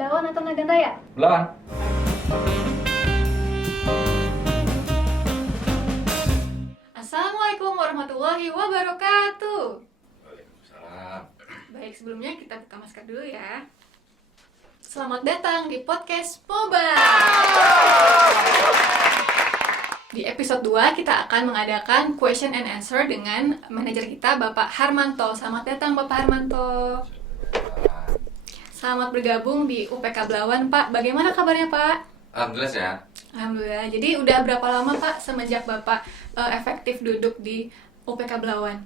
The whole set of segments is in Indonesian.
Belawan atau Nagan Raya? Belawan. Assalamualaikum warahmatullahi wabarakatuh. Waalaikumsalam. Baik, sebelumnya kita buka masker dulu ya. Selamat datang di podcast Moba. Di episode 2 kita akan mengadakan question and answer dengan manajer kita Bapak Harmanto. Selamat datang Bapak Harmanto. Selamat bergabung di UPK Belawan, Pak. Bagaimana kabarnya, Pak? Alhamdulillah sehat. Alhamdulillah. Jadi udah berapa lama, Pak, semenjak Bapak efektif duduk di UPK Belawan?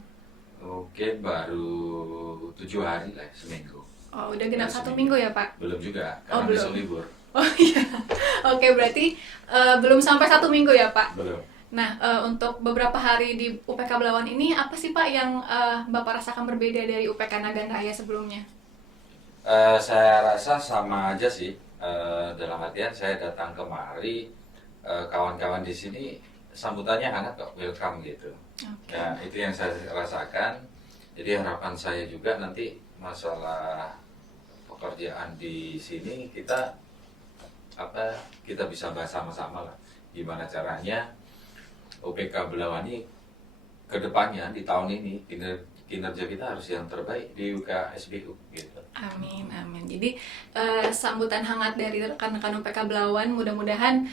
Oke, baru 7 hari lah, seminggu. Oh, udah genap 1 minggu ya, Pak? Belum juga, Oh, karena belum. besok libur. Oh iya. Oke, berarti belum sampai 1 minggu ya, Pak? Belum. Nah, untuk beberapa hari di UPK Belawan ini, apa sih, Pak, yang Bapak rasakan berbeda dari UPK Nagan Raya sebelumnya? Saya rasa sama aja sih. Dalam artian saya datang kemari, kawan-kawan di sini sambutannya hangat kok, welcome gitu. Oke. Ya, itu yang saya rasakan. Jadi harapan saya juga nanti masalah pekerjaan di sini kita bisa bahas sama-sama lah. Gimana caranya UPK Belawan ini ke depannya di tahun ini kinerja kita harus yang terbaik di UKSBU gitu. Amin, amin. Jadi sambutan hangat dari rekan-rekan UPK Belawan, mudah-mudahan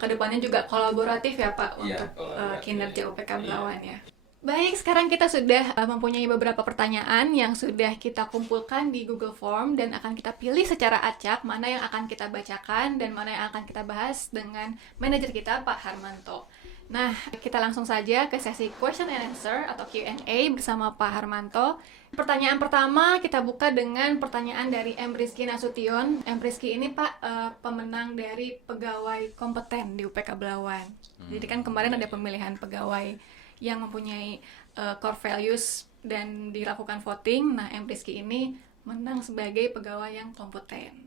kedepannya juga kolaboratif ya Pak Iya, untuk kolaboratif. kinerja UPK Iya. Belawan ya. Baik, sekarang kita sudah mempunyai beberapa pertanyaan yang sudah kita kumpulkan di Google Form dan akan kita pilih secara acak mana yang akan kita bacakan dan mana yang akan kita bahas dengan manajer kita Pak Harmanto. Nah, kita langsung saja ke sesi question and answer atau Q&A bersama Pak Harmanto. Pertanyaan pertama kita buka dengan pertanyaan dari M. Rizky Nasution. M. Rizky ini Pak pemenang dari pegawai kompeten di UPK Belawan. Jadi kan kemarin ada pemilihan pegawai yang mempunyai core values dan dilakukan voting. Nah, M. Rizky ini menang sebagai pegawai yang kompeten.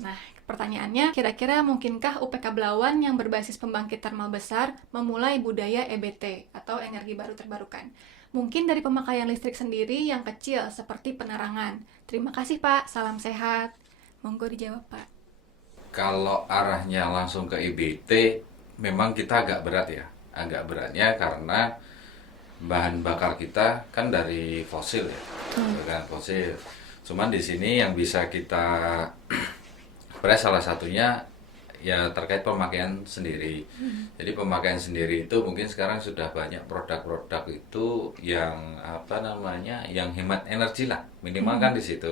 Nah, pertanyaannya, kira-kira mungkinkah UPK Belawan yang berbasis pembangkit termal besar memulai budaya EBT atau energi baru terbarukan? Mungkin dari pemakaian listrik sendiri yang kecil seperti penerangan. Terima kasih Pak, salam sehat. Monggo dijawab Pak. Kalau arahnya langsung ke IBT, memang kita agak berat ya. Agak beratnya karena bahan bakar kita kan dari fosil ya, bukan fosil. Cuman di sini yang bisa kita press salah satunya ya terkait pemakaian sendiri. Jadi pemakaian sendiri itu mungkin sekarang sudah banyak produk-produk itu yang yang hemat energi lah, minimal kan di situ.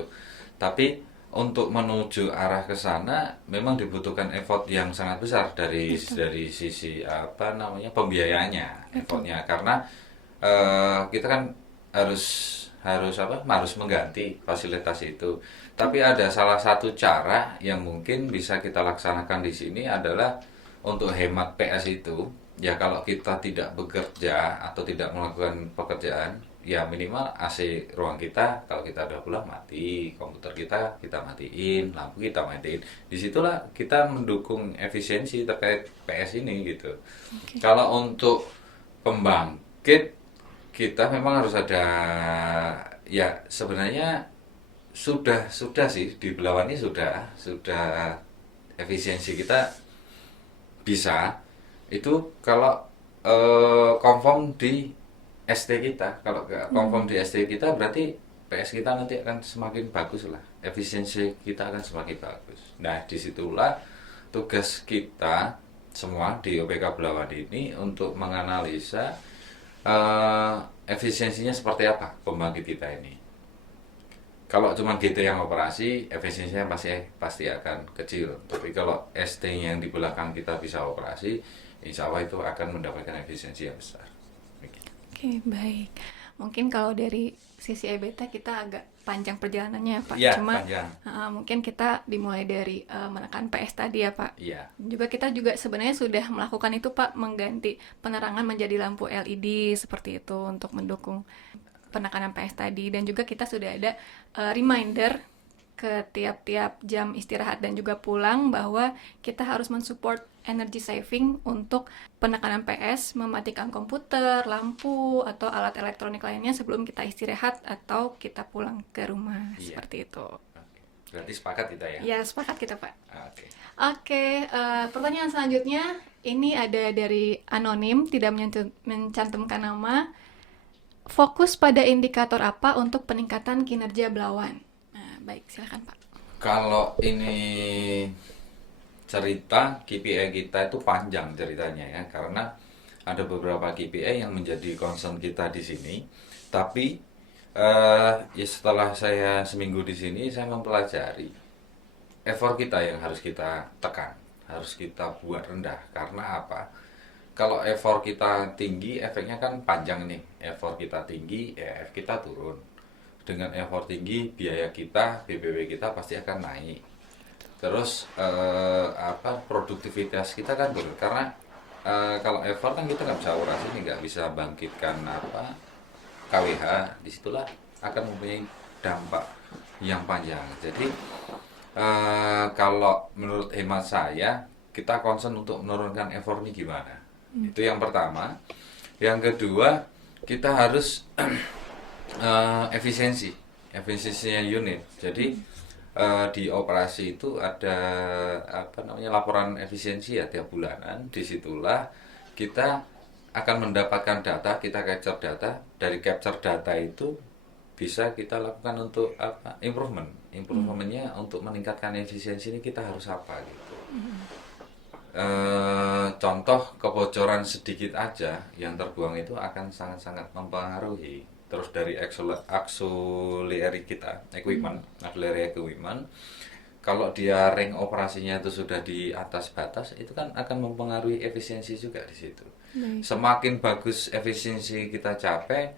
Tapi untuk menuju arah ke sana memang dibutuhkan effort yang sangat besar dari sisi pembiayaannya, effortnya karena kita kan harus mengganti fasilitas itu. Tapi ada salah satu cara yang mungkin bisa kita laksanakan di sini adalah untuk hemat PS itu. Ya kalau kita tidak bekerja atau tidak melakukan pekerjaan, ya minimal AC ruang kita kalau kita udah pulang mati, komputer kita matiin, lampu kita matiin. Disitulah kita mendukung efisiensi terkait PS ini gitu. Kalau untuk pembangkit kita memang harus ada, ya sebenarnya sudah sih di Belawan ini sudah efisiensi kita bisa itu kalau konform di ST kita. Kalau konform di ST kita berarti PS kita nanti akan semakin bagus lah, efisiensi kita akan semakin bagus. Nah disitulah tugas kita semua di UPK Belawan ini untuk menganalisa efisiensinya seperti apa pembangkit kita ini. Kalau cuma GT yang operasi, efisiensinya pasti akan kecil. Tapi kalau ST yang di belakang kita bisa operasi, insya Allah itu akan mendapatkan efisiensi yang besar. Oke, baik. Mungkin kalau dari sisi EBT kita agak panjang perjalanannya ya Pak. Iya, Cuma panjang. mungkin kita dimulai dari menekan PS tadi ya Pak. Iya. Kita juga sebenarnya sudah melakukan itu Pak, mengganti penerangan menjadi lampu LED seperti itu untuk mendukung penekanan PS tadi. Dan juga kita sudah ada reminder ke tiap-tiap jam istirahat dan juga pulang bahwa kita harus mensupport energy saving untuk penekanan PS, mematikan komputer, lampu, atau alat elektronik lainnya sebelum kita istirahat atau kita pulang ke rumah. Iya. Seperti itu. Berarti sepakat kita ya? Ya, sepakat kita, Pak. Oke. Oke, pertanyaan selanjutnya ini ada dari anonim, tidak mencantumkan nama. Fokus pada indikator apa untuk peningkatan kinerja Belawan? Nah, baik, silakan Pak. Kalau ini cerita KPI kita itu panjang ceritanya ya, karena ada beberapa KPI yang menjadi concern kita di sini. Tapi ya setelah saya seminggu di sini, saya mempelajari effort kita yang harus kita tekan, harus kita buat rendah. Karena apa? Kalau effort kita tinggi, efeknya kan panjang nih. Effort kita tinggi, EF kita turun. Dengan effort tinggi, biaya kita, BBW kita pasti akan naik. Terus produktivitas kita kan turun. Karena kalau effort kan kita nggak bisa operasi, nggak bisa bangkitkan KWH. Disitulah akan mempunyai dampak yang panjang. Jadi kalau menurut hemat saya, kita concern untuk menurunkan effort ini gimana? Itu yang pertama. Yang kedua, kita harus efisiensinya unit. Jadi di operasi itu ada laporan efisiensi ya tiap bulanan. Disitulah kita akan mendapatkan data, kita capture data. Dari capture data itu bisa kita lakukan untuk improvementnya untuk meningkatkan efisiensi ini kita harus apa gitu. Contoh kebocoran sedikit aja yang terbuang itu akan sangat-sangat mempengaruhi. Terus dari auxiliary kita, auxiliary equipment, kalau dia ring operasinya itu sudah di atas batas, itu kan akan mempengaruhi efisiensi juga di situ. Semakin bagus efisiensi kita capai,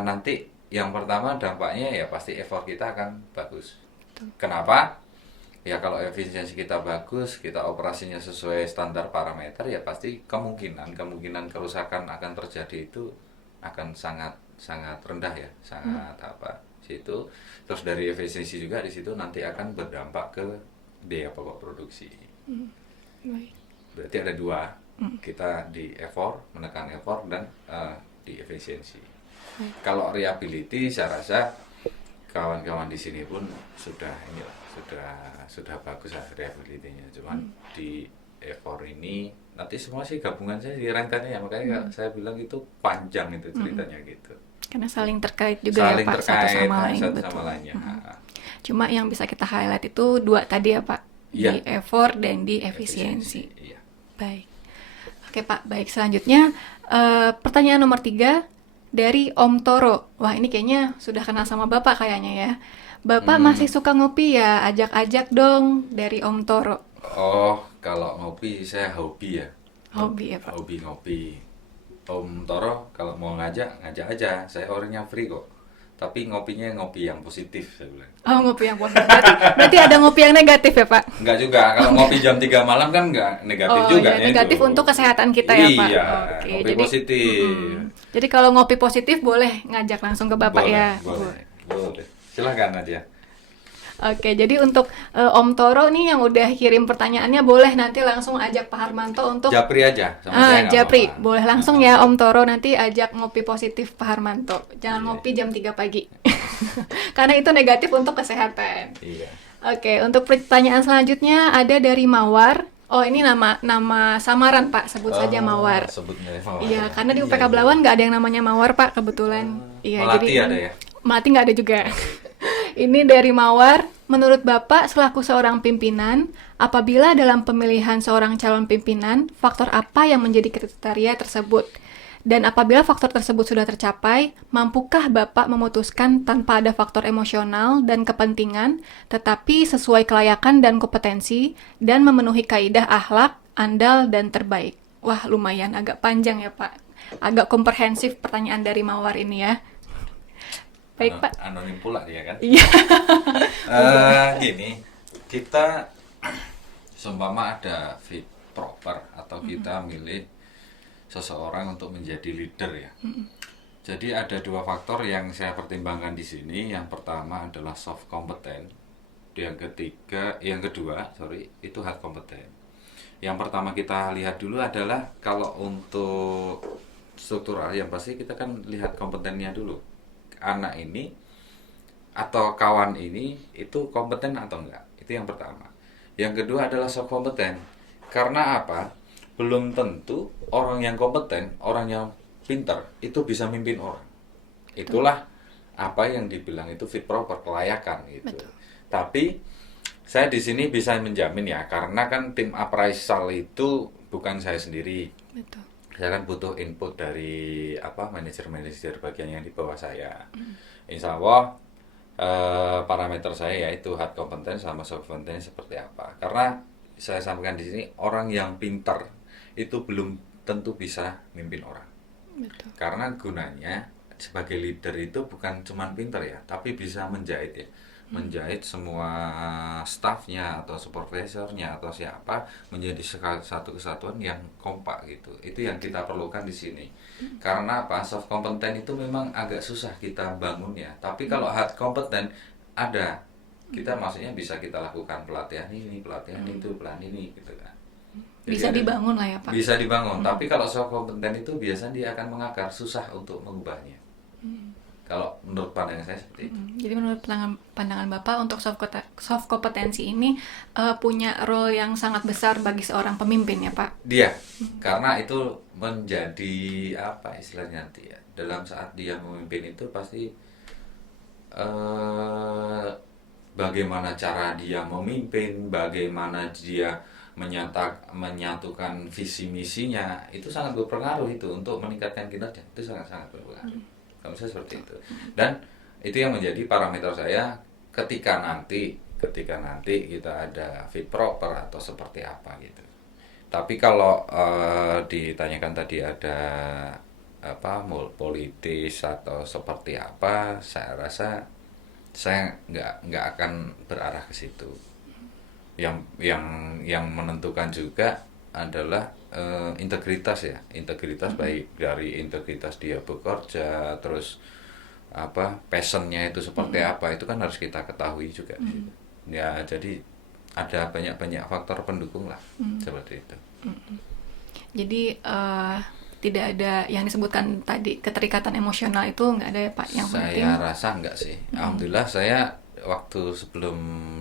nanti yang pertama dampaknya ya pasti effort kita akan bagus. Kenapa? Ya kalau efisiensi kita bagus, kita operasinya sesuai standar parameter, ya pasti kemungkinan kerusakan akan terjadi itu akan sangat rendah ya, situ. Terus dari efisiensi juga di situ nanti akan berdampak ke biaya pokok produksi. Berarti ada dua, kita di effort, menekan effort, dan di efisiensi. Kalau reliability, saya rasa kawan-kawan di sini pun sudah bagus lah reliability-nya. Cuman di effort ini nanti semua sih gabungan saya di rangkanya ya, makanya saya bilang itu panjang itu ceritanya gitu. Karena saling terkait juga ya Pak, satu sama lainnya. Cuma yang bisa kita highlight itu dua tadi ya Pak, di effort dan di efisiensi. Iya. Baik. Oke Pak, baik, selanjutnya pertanyaan nomor 3 dari Om Toro. Wah, ini kayaknya sudah kenal sama Bapak kayaknya ya. Bapak masih suka ngopi ya? Ajak-ajak dong, dari Om Toro. Oh, kalau ngopi saya hobi ya. Hobi ya Pak? Hobi ngopi. Om Toro kalau mau ngajak aja. Saya orangnya free kok. Tapi ngopinya ngopi yang positif, saya bilang. Oh, ngopi yang positif. Berarti ada ngopi yang negatif ya Pak? Enggak juga. Kalau ngopi jam 3 malam kan enggak negatif juga ya. Negatif itu untuk kesehatan kita ya Pak? Iya, ngopi jadi, positif. Jadi kalau ngopi positif boleh ngajak langsung ke Bapak ya? Boleh. Silakan aja. Oke, jadi untuk Om Toro nih yang udah kirim pertanyaannya, boleh nanti langsung ajak Pak Harmanto untuk Japri aja sama saya. Japri, boleh langsung ya Om Toro, nanti ajak ngopi positif Pak Harmanto. Jangan ngopi jam 3 pagi. Karena itu negatif untuk kesehatan. Iya. Oke, untuk pertanyaan selanjutnya ada dari Mawar. Oh, ini nama samaran Pak, sebut saja Mawar. Sebutnya Mawar. Iya, karena di UPK Belawan nggak ada yang namanya Mawar Pak, kebetulan. Iya, Melati jadi ada ya? Melati nggak ada juga. Ini dari Mawar, menurut Bapak selaku seorang pimpinan, apabila dalam pemilihan seorang calon pimpinan, faktor apa yang menjadi kriteria tersebut? Dan apabila faktor tersebut sudah tercapai, mampukah Bapak memutuskan tanpa ada faktor emosional dan kepentingan, tetapi sesuai kelayakan dan kompetensi, dan memenuhi kaidah akhlak, andal, dan terbaik? Wah, lumayan agak panjang ya Pak. Agak komprehensif pertanyaan dari Mawar ini ya. Baik Pak. Anonim pula dia kan? Iya. Gini, kita seumpama ada fit proper atau kita milih seseorang untuk menjadi leader ya. Jadi ada dua faktor yang saya pertimbangkan di sini. Yang pertama adalah soft competence. Yang kedua, itu hard competence. Yang pertama kita lihat dulu adalah kalau untuk struktural yang pasti kita kan lihat kompetennya dulu. Anak ini atau kawan ini itu kompeten atau enggak. Itu yang pertama. Yang kedua adalah soft kompeten. Karena apa? Belum tentu orang yang kompeten, orang yang pintar itu bisa mimpin orang. Itulah apa yang dibilang itu fit proper, kelayakan gitu. Betul. Tapi saya di sini bisa menjamin ya, karena kan tim appraisal itu bukan saya sendiri. Betul. Saya kan butuh input dari manajer-manajer bagian yang di bawah saya. Insya Allah parameter saya yaitu hard competence sama soft competence seperti apa. Karena saya sampaikan di sini orang yang pintar itu belum tentu bisa mimpin orang. Betul. Karena gunanya sebagai leader itu bukan cuma pintar ya, tapi bisa menjahit ya. Menjahit semua staffnya atau supervisornya atau siapa menjadi satu kesatuan yang kompak gitu. Itu yang kita perlukan di sini. Karena apa? Soft competence itu memang agak susah kita bangun ya. Tapi kalau hard competence ada, kita maksudnya bisa kita lakukan pelatihan ini, pelatihan itu, pelatihan ini gitu kan. Jadi Bisa dibangun lah ya Pak. bisa dibangun. Tapi kalau soft competence itu biasanya dia akan mengakar, susah untuk mengubahnya. Kalau menurut pandangan saya seperti itu. Jadi menurut pandangan Bapak untuk soft kompetensi ini punya role yang sangat besar bagi seorang pemimpin ya Pak? Dia, karena itu menjadi apa istilahnya nanti ya. Dalam saat dia memimpin itu pasti bagaimana cara dia memimpin, bagaimana dia menyatukan visi misinya, itu sangat berpengaruh itu untuk meningkatkan kinerja. Itu sangat-sangat berpengaruh. Kalau saya seperti itu. Dan itu yang menjadi parameter saya ketika nanti kita ada fit proper atau seperti apa gitu. Tapi kalau ditanyakan tadi ada politis atau seperti apa, saya rasa saya nggak akan berarah ke situ. Yang menentukan juga adalah integritas ya, baik dari integritas dia bekerja, terus passionnya itu seperti apa, itu kan harus kita ketahui juga di situ. Ya jadi ada banyak faktor pendukung lah seperti itu. Jadi tidak ada yang disebutkan tadi keterikatan emosional itu nggak ada ya Pak yang penting. Saya rasa enggak sih. Alhamdulillah saya waktu sebelum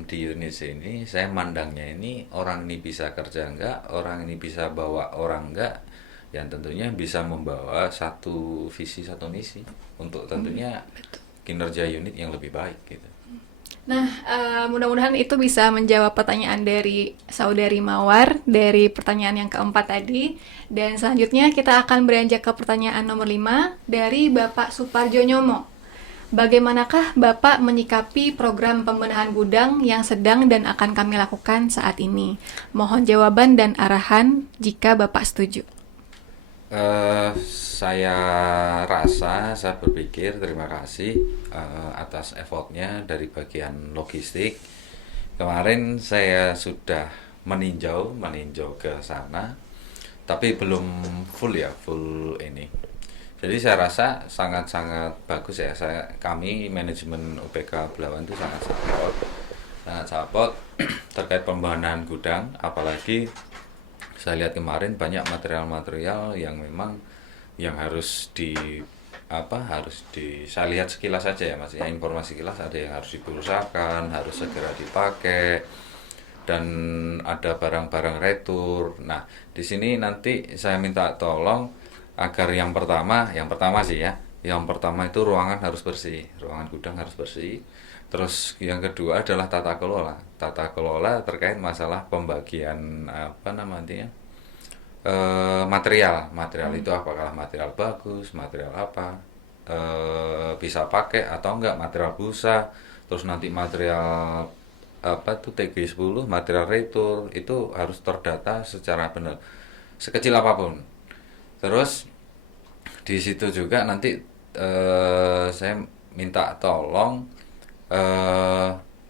di Indonesia ini saya mandangnya ini orang ini bisa kerja enggak, orang ini bisa bawa orang enggak, yang tentunya bisa membawa satu visi satu misi untuk tentunya kinerja unit yang lebih baik gitu. Nah, mudah-mudahan itu bisa menjawab pertanyaan dari Saudari Mawar dari pertanyaan yang keempat tadi. Dan selanjutnya kita akan beranjak ke pertanyaan nomor 5 dari Bapak Suparjo Nyomo. Bagaimanakah Bapak menyikapi program pembenahan gudang yang sedang dan akan kami lakukan saat ini? Mohon jawaban dan arahan jika Bapak setuju. Saya berpikir terima kasih atas effortnya dari bagian logistik. Kemarin saya sudah meninjau ke sana, tapi belum full ini. Jadi saya rasa sangat-sangat bagus ya. Kami manajemen UPK Belawan itu sangat support terkait pembenahan gudang, apalagi saya lihat kemarin banyak material-material yang memang yang harus saya lihat sekilas saja ya, maksudnya informasi sekilas ada yang harus diperusakan, harus segera dipakai, dan ada barang-barang retur. Nah, di sini nanti saya minta tolong agar yang pertama itu ruangan harus bersih, ruangan gudang harus bersih. Terus yang kedua adalah tata kelola terkait masalah pembagian material itu apakah material bagus, material apa bisa pakai atau enggak, material busa, terus nanti material TG10, material retur itu harus terdata secara benar sekecil apapun. Terus di situ juga nanti saya minta tolong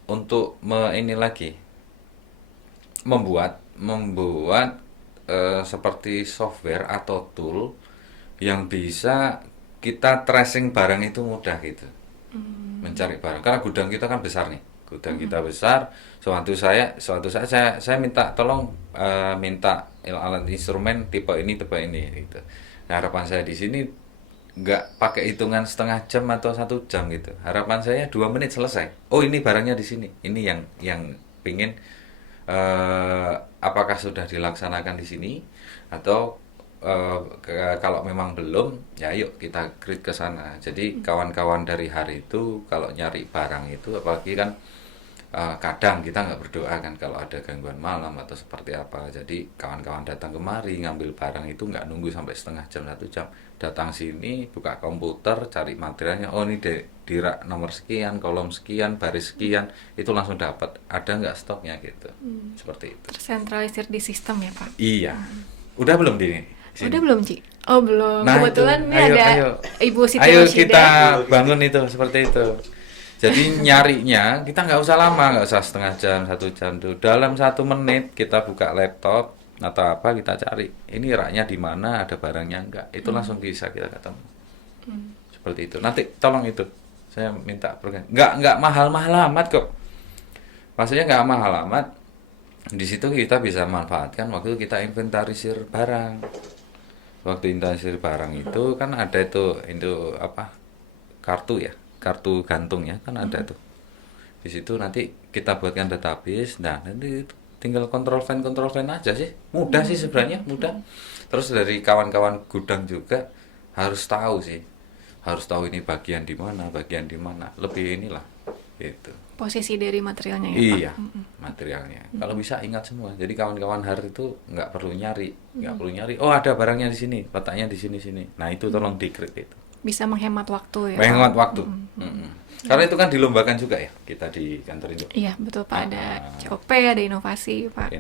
untuk membuat seperti software atau tool yang bisa kita tracing barang itu mudah gitu. Mencari barang, karena gudang kita kan besar nih, kita besar. Suatu saat saya minta tolong minta alat instrumen tipe ini gitu. Nah, harapan saya di sini nggak pakai hitungan setengah jam atau 1 jam gitu. Harapan saya 2 menit selesai. Oh ini barangnya di sini. Ini yang pingin apakah sudah dilaksanakan di sini atau kalau memang belum, ya yuk kita grid ke sana. Jadi kawan-kawan dari hari itu kalau nyari barang itu, apalagi kan kadang kita nggak berdoa kan kalau ada gangguan malam atau seperti apa. Jadi kawan-kawan datang kemari ngambil barang itu nggak nunggu sampai setengah jam 1 jam. Datang sini buka komputer cari materialnya. Oh ini di rak nomor sekian, kolom sekian, baris sekian, itu langsung dapat. Ada nggak stoknya gitu. Seperti itu. Tersentralisir di sistem ya Pak. Iya. Udah belum di sini? Udah belum Ci? Oh belum. Nah, Kebetulan itu. ini Ayo, ada ayo. Ibu Siti Ayo Roshida. kita bangun itu seperti itu. Jadi nyarinya kita nggak usah lama, nggak usah setengah jam, 1 jam tuh. Dalam 1 menit kita buka laptop atau apa kita cari. Ini raknya di mana, ada barangnya enggak. Itu langsung bisa kita ketemu. Seperti itu. Nanti tolong itu. Saya minta program. Nggak mahal-mahal amat kok. Maksudnya nggak mahal amat. Di situ kita bisa manfaatkan waktu kita inventarisir barang. Waktu inventarisir barang itu kan ada itu apa? Kartu ya. Kartu gantung ya kan ada tuh. Di situ nanti kita buatkan database. Nah, nanti tinggal kontrol file aja sih. Mudah sih sebenarnya, mudah. Terus dari kawan-kawan gudang juga harus tahu sih. Harus tahu ini bagian di mana, bagian di mana. Lebih inilah gitu. Posisi dari materialnya ya Pak. Iya, materialnya. Kalau bisa ingat semua. Jadi kawan-kawan hari itu nggak perlu nyari. Oh, ada barangnya di sini, letaknya di sini. Nah, itu tolong di-grade itu. Bisa menghemat waktu ya. Menghemat waktu. Karena itu kan dilombakan juga ya kita di kantor itu. Iya betul Pak, ada COP, ada inovasi Pak.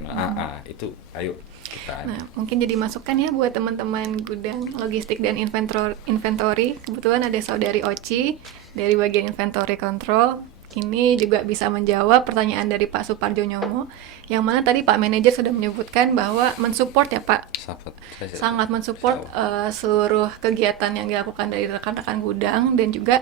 Itu ayo kita. Nah, mungkin jadi masukan ya buat teman-teman gudang, logistik dan inventory. Kebetulan ada saudari Oci dari bagian inventory control. Ini juga bisa menjawab pertanyaan dari Pak Suparjo Nyomo, yang mana tadi Pak Manajer sudah menyebutkan bahwa mensupport ya Pak. Sangat mensupport seluruh kegiatan yang dilakukan dari rekan-rekan gudang, dan juga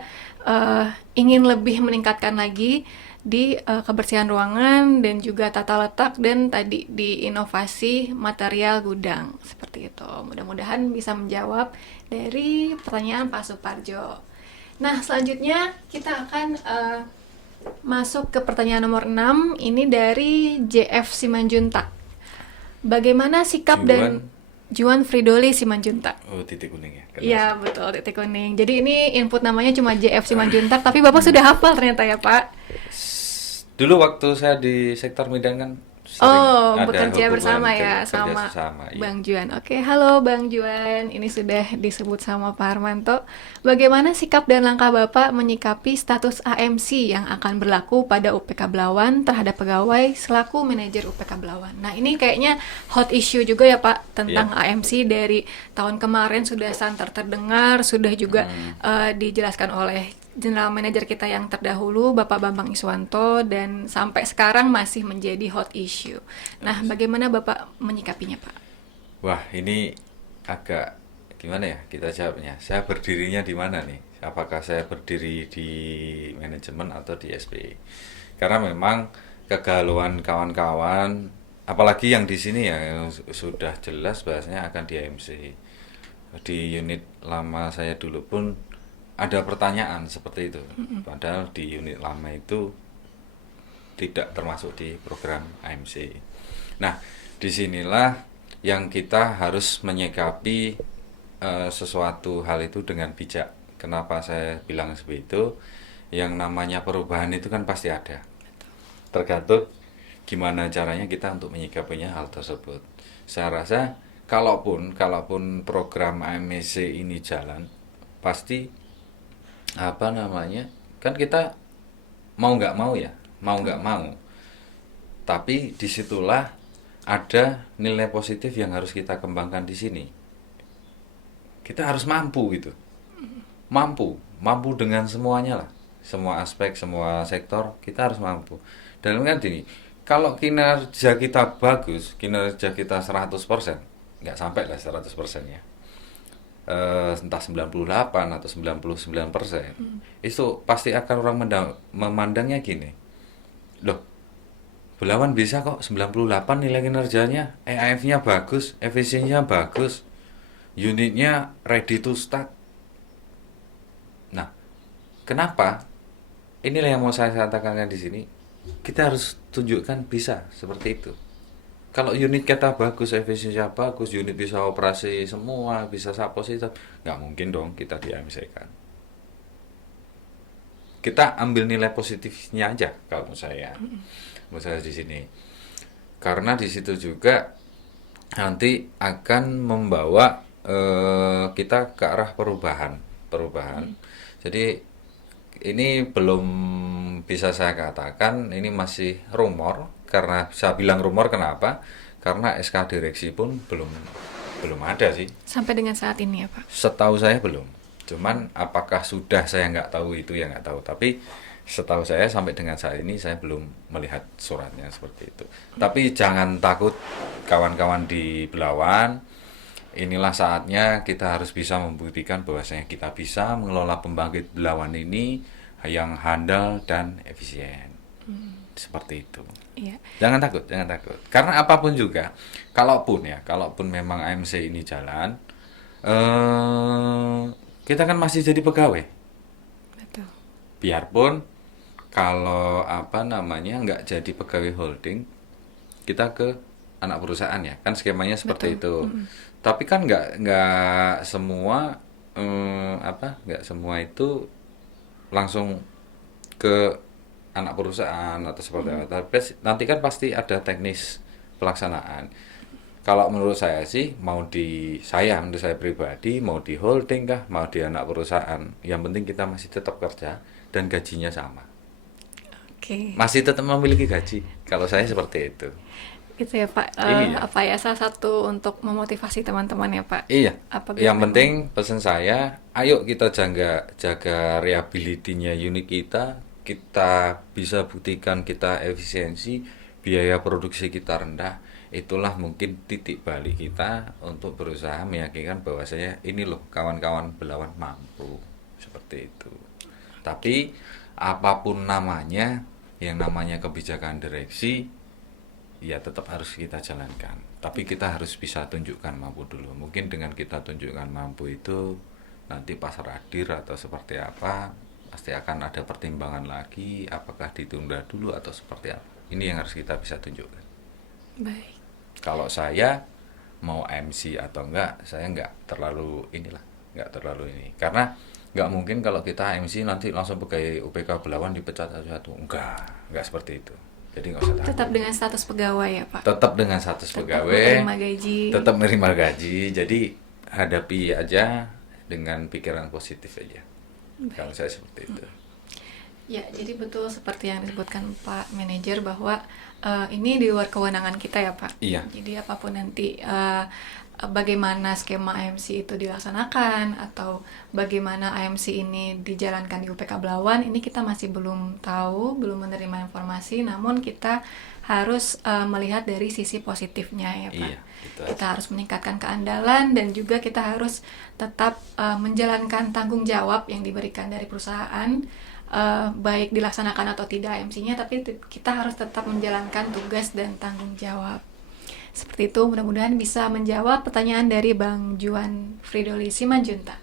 ingin lebih meningkatkan lagi di kebersihan ruangan dan juga tata letak, dan tadi di inovasi material gudang seperti itu. Mudah-mudahan bisa menjawab dari pertanyaan Pak Suparjo. Nah, selanjutnya kita akan masuk ke pertanyaan nomor 6. Ini dari JF Simanjuntak. Bagaimana sikap dan Juan Fridoli Simanjuntak? Oh, titik kuning ya. Iya, betul, titik kuning. Jadi ini input namanya cuma JF Simanjuntak, tapi Bapak sudah hafal ternyata ya, Pak. Dulu waktu saya di sektor Medan kan bekerja bersama ya sama Bang Juan. Oke, halo Bang Juan. Ini sudah disebut sama Pak Harmanto. Bagaimana sikap dan langkah Bapak menyikapi status AMC yang akan berlaku pada UPK Belawan terhadap pegawai selaku manajer UPK Belawan? Nah, ini kayaknya hot issue juga ya Pak tentang AMC. Dari tahun kemarin sudah santer terdengar, sudah juga dijelaskan oleh General Manager kita yang terdahulu, Bapak Bambang Iswanto, dan sampai sekarang masih menjadi hot issue. Nah, bagaimana Bapak menyikapinya, Pak? Wah, ini agak gimana ya kita jawabnya? Saya berdirinya di mana nih? Apakah saya berdiri di manajemen atau di SPI? Karena memang kegalauan kawan-kawan, apalagi yang di sini ya, yang sudah jelas bahasanya akan di AMC. Di unit lama saya dulu pun ada pertanyaan seperti itu, padahal di unit lama itu tidak termasuk di program AMC. Nah, disinilah yang kita harus menyikapi sesuatu hal itu dengan bijak. Kenapa saya bilang seperti itu? Yang namanya perubahan itu kan pasti ada. Tergantung gimana caranya kita untuk menyikapinya hal tersebut. Saya rasa kalaupun program AMC ini jalan, pasti kan kita mau nggak mau, tapi disitulah ada nilai positif yang harus kita kembangkan di sini. Kita harus mampu gitu, mampu dengan semuanya lah, semua aspek, semua sektor kita harus mampu. Dan kan ini, kalau kinerja kita bagus, kinerja kita 100%, nggak sampai lah 100% ya, entah 98 atau 99%, itu pasti akan orang memandangnya gini, loh, Belawan bisa kok 98 nilai kinerjanya, EAF-nya bagus, efisiensinya bagus, unitnya ready to start, Kenapa? Inilah yang mau saya katakan di sini. Kita harus tunjukkan bisa seperti itu. Kalau unit kita bagus, efisiensinya bagus, unit bisa operasi semua, bisa sapos itu, nggak mungkin dong kita di AMC kan. Kita ambil nilai positifnya aja kalau menurut saya di sini. Karena di situ juga nanti akan membawa kita ke arah perubahan. Jadi ini belum bisa saya katakan, ini masih rumor. Karena saya bilang rumor kenapa? Karena SK direksi pun belum ada sih. Sampai dengan saat ini ya Pak. Setahu saya belum. Cuman apakah sudah, saya nggak tahu, itu ya nggak tahu. Tapi setahu saya sampai dengan saat ini saya belum melihat suratnya seperti itu. Tapi jangan takut kawan-kawan di Belawan. Inilah saatnya kita harus bisa membuktikan bahwasanya kita bisa mengelola pembangkit Belawan ini yang handal dan efisien. Seperti itu. Iya. Jangan takut, jangan takut. Karena apapun juga, kalaupun memang AMC ini jalan, kita kan masih jadi pegawai. Betul. Biarpun kalau nggak jadi pegawai holding, kita ke anak perusahaan ya, kan skemanya seperti itu. Tapi kan nggak semua nggak semua itu langsung ke anak perusahaan atau seperti apa. Tapi nanti kan pasti ada teknis pelaksanaan. Kalau menurut saya sih, menurut saya pribadi, mau di holding kah, mau di anak perusahaan, yang penting kita masih tetap kerja dan gajinya sama. Oke. Masih tetap memiliki gaji. Kalau saya seperti itu. Gitu ya Pak. Iya. Apa ya, salah satu untuk memotivasi teman-teman ya Pak. Iya. Apabila Yang memang- penting pesan saya, ayo kita jaga reliability-nya unit kita bisa buktikan kita efisiensi, biaya produksi kita rendah. Itulah mungkin titik balik kita untuk berusaha meyakinkan bahwasanya ini loh kawan-kawan Belawan mampu seperti itu. Tapi apapun namanya, yang namanya kebijakan direksi ya tetap harus kita jalankan. Tapi kita harus bisa tunjukkan mampu dulu. Mungkin dengan kita tunjukkan mampu itu, nanti pas radir atau seperti apa, pasti akan ada pertimbangan lagi, apakah ditunda dulu atau seperti apa. Ini yang harus kita bisa tunjukkan. Baik. Kalau saya mau MC atau enggak, saya enggak terlalu ini. Karena enggak mungkin kalau kita MC nanti langsung pegawai UPK Belawan dipecat satu-satu. Enggak seperti itu. Jadi enggak usah takut. Tetap dengan status pegawai ya Pak. Tetap dengan status Tetap pegawai, menerima gaji. tetap menerima gaji. Jadi hadapi aja dengan pikiran positif aja. Kalau saya seperti itu. Ya, jadi betul seperti yang disebutkan Pak Manajer bahwa ini di luar kewenangan kita ya Pak. Iya. Jadi apapun nanti bagaimana skema AMC itu dilaksanakan atau bagaimana AMC ini dijalankan di UPK Belawan, ini kita masih belum tahu, belum menerima informasi, namun kita harus melihat dari sisi positifnya ya Pak. Iya, betul. Kita harus meningkatkan keandalan dan juga kita harus tetap menjalankan tanggung jawab yang diberikan dari perusahaan, baik dilaksanakan atau tidak AMC-nya, tapi kita harus tetap menjalankan tugas dan tanggung jawab. Seperti itu, mudah-mudahan bisa menjawab pertanyaan dari Bang Juan Fridoli Simanjuntak.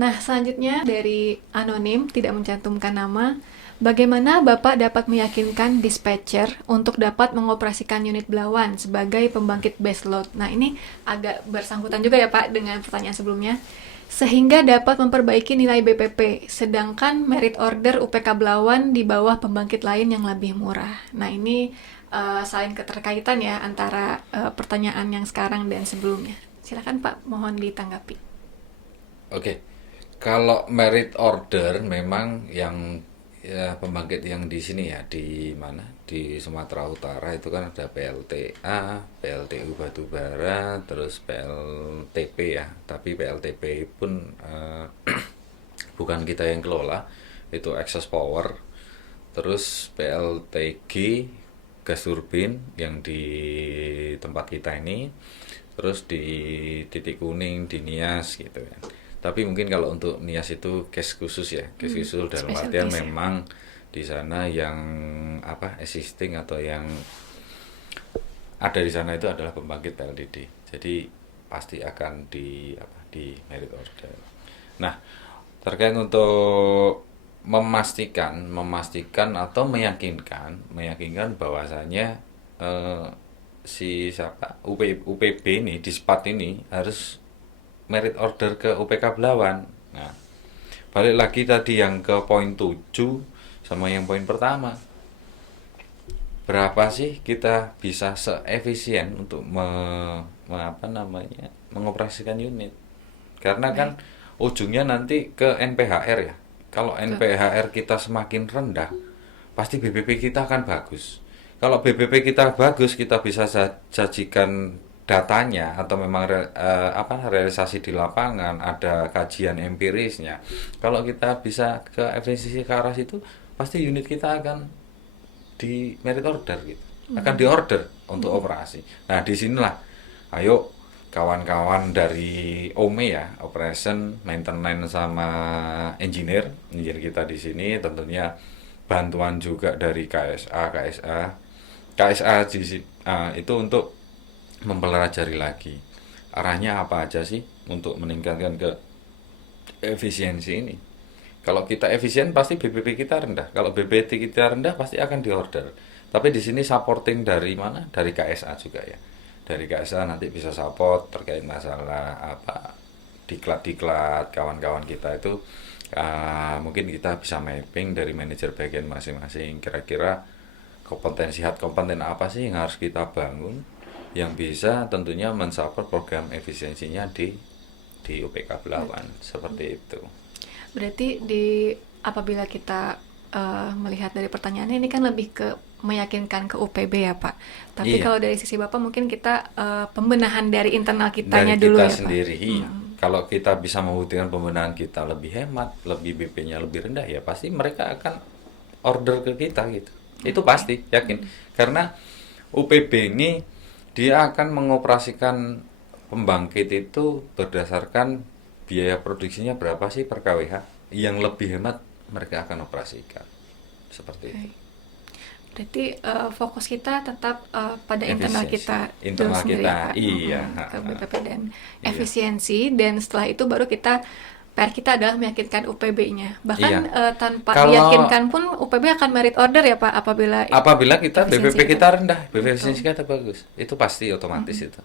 Nah, selanjutnya dari anonim, tidak mencantumkan nama. Bagaimana Bapak dapat meyakinkan dispatcher untuk dapat mengoperasikan unit Belawan sebagai pembangkit baseload? Nah, ini agak bersangkutan juga ya Pak dengan pertanyaan sebelumnya. Sehingga dapat memperbaiki nilai BPP, sedangkan merit order UPK Belawan di bawah pembangkit lain yang lebih murah. Nah, ini saling keterkaitan ya antara pertanyaan yang sekarang dan sebelumnya. Silakan Pak, mohon ditanggapi. Oke. Kalau merit order memang yang pembangkit yang di sini ya, di mana? Di Sumatera Utara itu kan ada PLTA, PLTU Batubara, terus PLTP ya. Tapi PLTP pun bukan kita yang kelola, itu Access Power. Terus PLTG gas turbin yang di tempat kita ini, terus di Titik Kuning, di Nias gitu kan. Tapi mungkin kalau untuk Nias itu case khusus ya, case khusus dalam special artian case ya. memang di sana yang existing atau yang ada di sana itu adalah pembangkit PLDD. Jadi pasti akan di merit order. Nah, Terkait untuk memastikan atau meyakinkan bahwasanya eh, si siapa UPB ini di SPAT ini harus merit order ke UPK Belawan. Nah, balik lagi tadi yang ke poin 7 sama yang poin pertama. Berapa sih kita bisa seefisien untuk mengoperasikan unit? Karena kan Baik. ujungnya nanti ke NPHR ya. Kalau Betul. NPHR kita semakin rendah, pasti BBP kita akan bagus. Kalau BBP kita bagus, kita bisa sajikan datanya atau memang realisasi di lapangan, ada kajian empirisnya. Kalau kita bisa ke efisiensi ke arah situ, pasti unit kita akan di merit order gitu. Akan di order untuk operasi. Nah, disinilah ayo kawan-kawan dari OME ya, Operation, Maintenance sama engineer kita di sini tentunya bantuan juga dari KSA itu untuk mempelajari lagi arahnya apa aja sih untuk meningkatkan ke efisiensi ini. Kalau kita efisien pasti BBP kita rendah. Kalau BBT kita rendah pasti akan diorder. Tapi di sini supporting dari mana? Dari KSA juga ya. Dari KSA nanti bisa support terkait masalah apa diklat-diklat kawan-kawan kita itu mungkin kita bisa mapping dari manajer bagian masing-masing kira-kira kompeten apa sih yang harus kita bangun yang bisa tentunya mensupport program efisiensinya di UPK Belawan seperti itu. Berarti apabila kita melihat dari pertanyaannya ini kan lebih ke meyakinkan ke UPB ya Pak. Tapi Iya, kalau dari sisi Bapak mungkin kita pembenahan dari internal kitanya dari dulu kita ya Pak. sendiri. Iya. Kalau kita bisa membuktikan pembenahan kita lebih hemat, lebih BP-nya lebih rendah ya pasti mereka akan order ke kita gitu. Itu pasti, yakin. Karena UPB ini dia akan mengoperasikan pembangkit itu berdasarkan biaya produksinya berapa sih per KWH. Yang lebih hemat mereka akan operasikan. Seperti itu. Baik. Berarti fokus kita tetap pada internal Efisiensi. kita dulu Internal sendiri kita, ya Pak. iya. Ke BPP dan Iya. efisiensi dan setelah itu baru kita PR kita adalah meyakinkan UPB-nya. Bahkan Iya. tanpa Kalau diyakinkan pun UPB akan merit order ya Pak apabila apabila kita efisiensi BPP kita rendah, Betul. efisiensi kita bagus, itu pasti otomatis itu.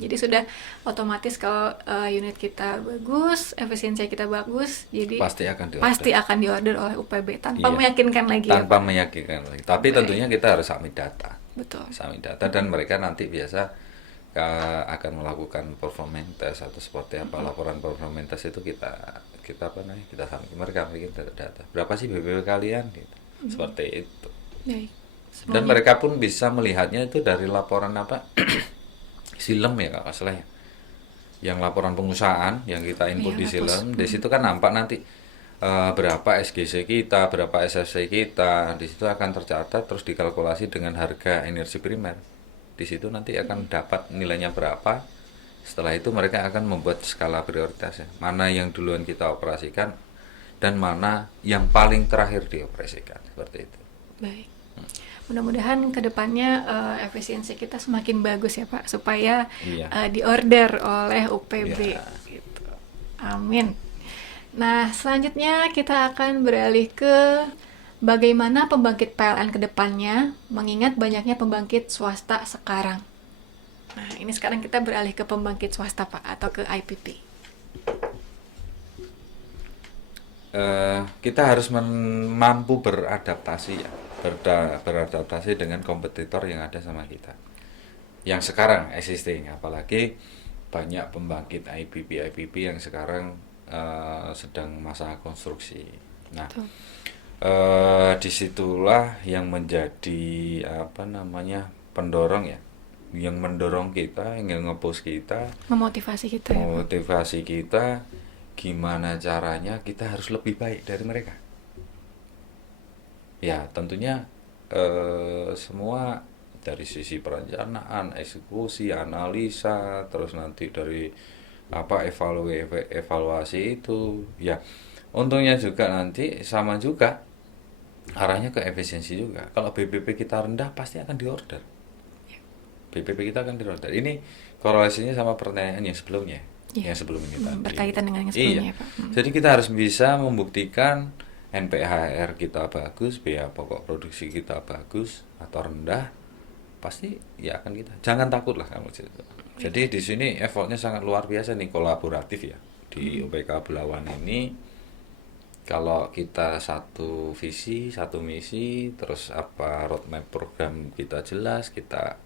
Jadi sudah otomatis kalau unit kita bagus, efisiensi kita bagus, jadi Pasti akan pasti diorder. akan diorder oleh UPB tanpa Iya. meyakinkan lagi ya Tanpa Pak. meyakinkan lagi. Tapi Baik. tentunya kita harus submit data. Betul. Submit data dan mereka nanti biasa akan melakukan performance test atau seperti apa laporan performance test itu kita apa namanya kita submit mereka bikin data berapa sih BBP kalian gitu seperti itu Baik. dan Semuanya. mereka pun bisa melihatnya itu dari laporan apa silem ya kalau nggak salah ya yang laporan pengusahaan yang kita input Iya, di Lapus. silem di situ kan nampak nanti berapa SGC kita berapa SFC kita di situ akan tercatat terus dikalkulasi dengan harga energi primer di situ nanti akan dapat nilainya berapa setelah itu mereka akan membuat skala prioritas ya mana yang duluan kita operasikan dan mana yang paling terakhir dioperasikan seperti itu. Baik. Mudah-mudahan kedepannya efisiensi kita semakin bagus ya Pak, supaya Iya. diorder oleh UPB. Iya. Gitu. Amin. Nah, selanjutnya kita akan beralih ke bagaimana pembangkit PLN kedepannya, mengingat banyaknya pembangkit swasta sekarang. Nah, ini sekarang kita beralih ke pembangkit swasta Pak, atau ke IPP. Kita harus mampu beradaptasi ya beradaptasi dengan kompetitor yang ada sama kita yang sekarang existing apalagi banyak pembangkit IPP yang sekarang sedang masa konstruksi. Nah, Betul. disitulah yang menjadi apa namanya pendorong ya yang mendorong kita yang nge-push kita Memotivasi kita ya Pak. motivasi kita gimana caranya kita harus lebih baik dari mereka ya tentunya semua dari sisi perencanaan eksekusi analisa terus nanti dari apa evaluasi itu ya untungnya juga nanti sama juga arahnya ke efisiensi juga kalau BBP kita rendah pasti akan diorder BBP kita akan diorder ini korelasinya sama pertanyaan yang sebelumnya Iya. yang sebelum ini tadi. Berkaitan dengan yang Iya. sebelumnya ya Pak. Jadi kita harus bisa membuktikan NPHR kita bagus, biaya pokok produksi kita bagus atau rendah, pasti ya akan kita. Jangan takut lah kamu. Jadi di sini effortnya sangat luar biasa nih, kolaboratif ya di UPK Belawan ini. Kalau kita satu visi, satu misi, terus apa roadmap program kita jelas, kita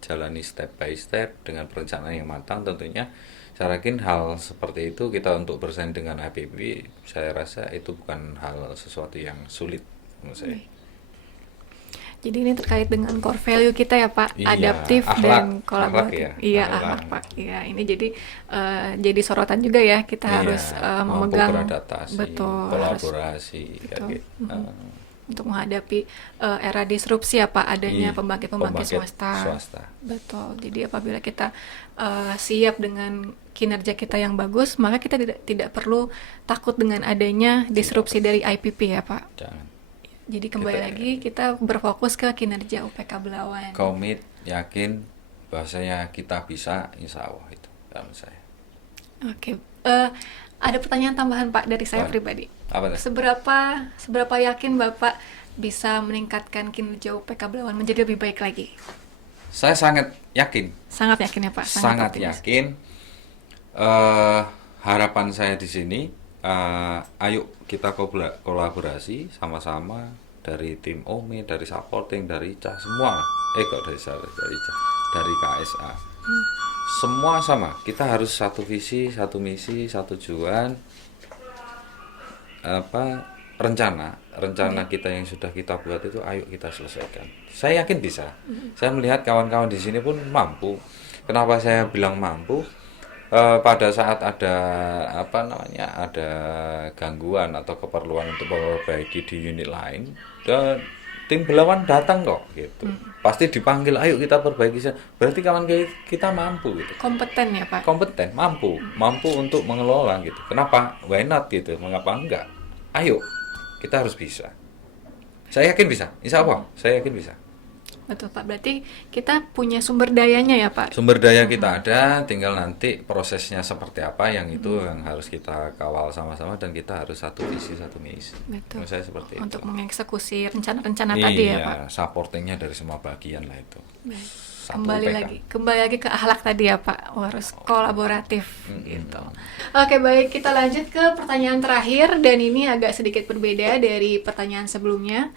jalani step by step dengan perencanaan yang matang tentunya. Saya yakin hal seperti itu kita untuk bersaing dengan ABB, saya rasa itu bukan hal sesuatu yang sulit menurut saya. Jadi ini terkait dengan core value kita ya Pak, Iya, adaptif akhlak, dan kolaboratif. akhlak ya, Iya, akhlak. akhlak Pak. Iya, ini jadi sorotan juga ya, kita Iya, harus mampu memegang beradaptasi, betul, harus kolaborasi, kayak betul. gitu. Untuk menghadapi era disrupsi ya Pak, adanya Iya, pembangkit swasta. swasta. Betul. Jadi apabila kita siap dengan kinerja kita yang bagus, maka kita tidak perlu takut dengan adanya disrupsi dari IPP ya Pak. Jangan Jadi kembali lagi kita berfokus ke kinerja UPK Belawan. komit, yakin bahwasanya kita bisa, insya Allah itu menurut saya. Oke. Ada pertanyaan tambahan Pak dari saya Boleh. pribadi. Apa tuh? Seberapa yakin Bapak bisa meningkatkan kinerja UPK Belawan menjadi lebih baik lagi? Saya sangat yakin, Sangat yakin ya Pak. sangat optimis. yakin. Harapan saya di sini, ayo kita kolaborasi sama-sama dari tim OME, dari supporting, dari ICA semua. Kok dari ICA, dari KSA. Semua sama. Kita harus satu visi, satu misi, satu tujuan. Rencana kita yang sudah kita buat itu ayo kita selesaikan. Saya yakin bisa. Saya melihat kawan-kawan di sini pun mampu. Kenapa saya bilang mampu? Pada saat ada ada gangguan atau keperluan untuk memperbaiki di unit lain, dan tim Belawan datang kok gitu. Pasti dipanggil, ayo kita perbaiki. Berarti kawan kita mampu gitu. Kompeten ya Pak. Kompeten, mampu untuk mengelola gitu. Kenapa? Why not gitu? Mengapa enggak? Ayo, kita harus bisa. Saya yakin bisa. Insya Allah, saya yakin bisa. Betul Pak. Berarti kita punya sumber dayanya ya Pak. Sumber daya kita ada, tinggal nanti prosesnya seperti apa yang itu yang harus kita kawal sama-sama dan kita harus satu visi, satu misi. Betul. Menurut saya seperti Untuk itu. mengeksekusi rencana-rencana tadi ya Pak. Iya, supportingnya dari semua bagian lah itu. Baik. Satu Kembali UPK. lagi ke akhlak tadi ya Pak, harus kolaboratif gitu. Oke baik, kita lanjut ke pertanyaan terakhir dan ini agak sedikit berbeda dari pertanyaan sebelumnya.